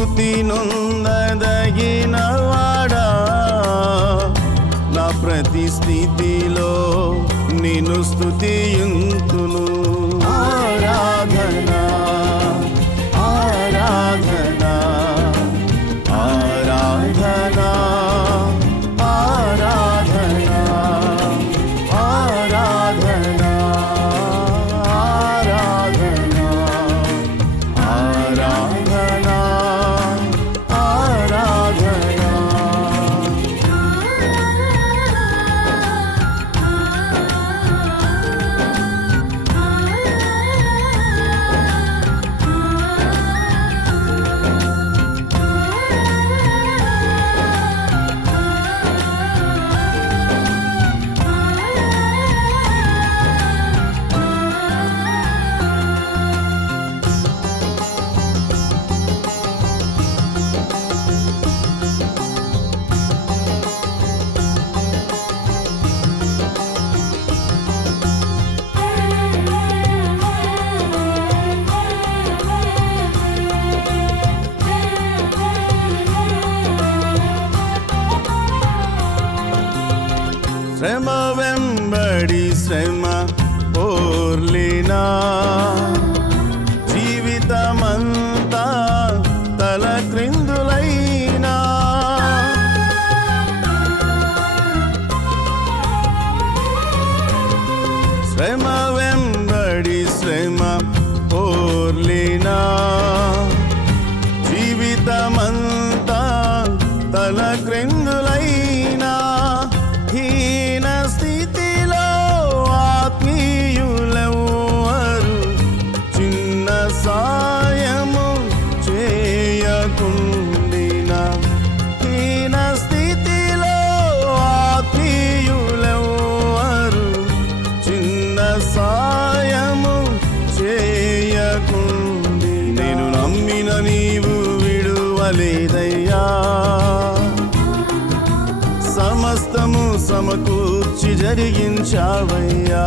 స్థుతి నొందదగిన వాడా? నా ప్రతి స్థితిలో నిన్ను స్థుతియుంతును. say my లేదయ్యా. సమస్తము సమకూర్చి జరిగించావయ్యా.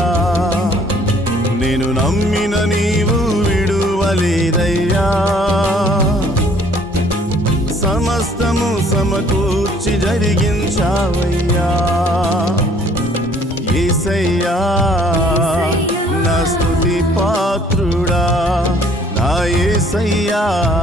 నేను నమ్మిన నీవు విడువలేదయ్యా. సమస్తము సమకూర్చి జరిగించావయ్యా. ఏసయ్యా నా స్థుతి పాత్రుడా నా ఏసయ్యా.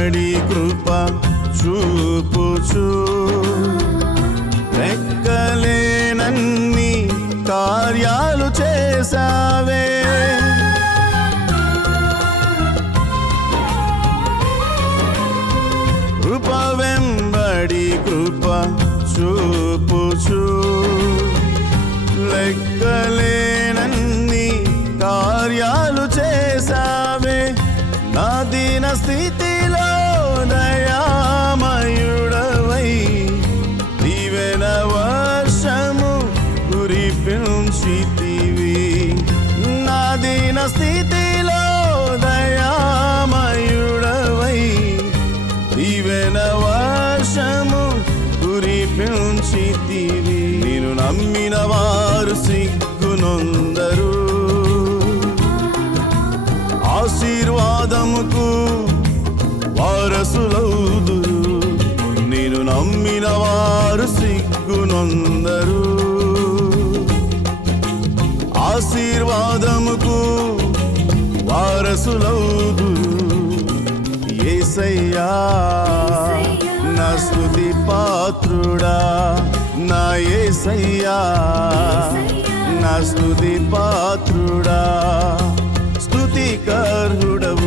వెంబడి కృప చూపుచు. లెక్కలేనన్ని కార్యాలు చేసావే కృప వెంబడి కృప చూపుచు. లెక్కలే నమ్మిన వారు సిగ్గునొందరు. ఆశీర్వాదముకు వారసులౌదురు. నేను నమ్మిన వారు సిగ్గునొందరు. ఆశీర్వాదముకు వారసులౌదురు. ఏసయ్యా నా స్తుతి పాత్రుడా. నా ఏసయ్యా నా స్తుతి పాత్రుడా స్తుతి కర్హుడవు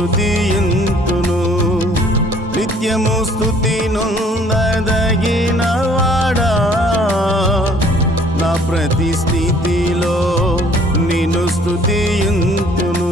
స్థుతి ఎంతును నిత్యము స్థుతి నొందదగిన వాడా. నా ప్రతి స్థితిలో నిన్ను ఎంతును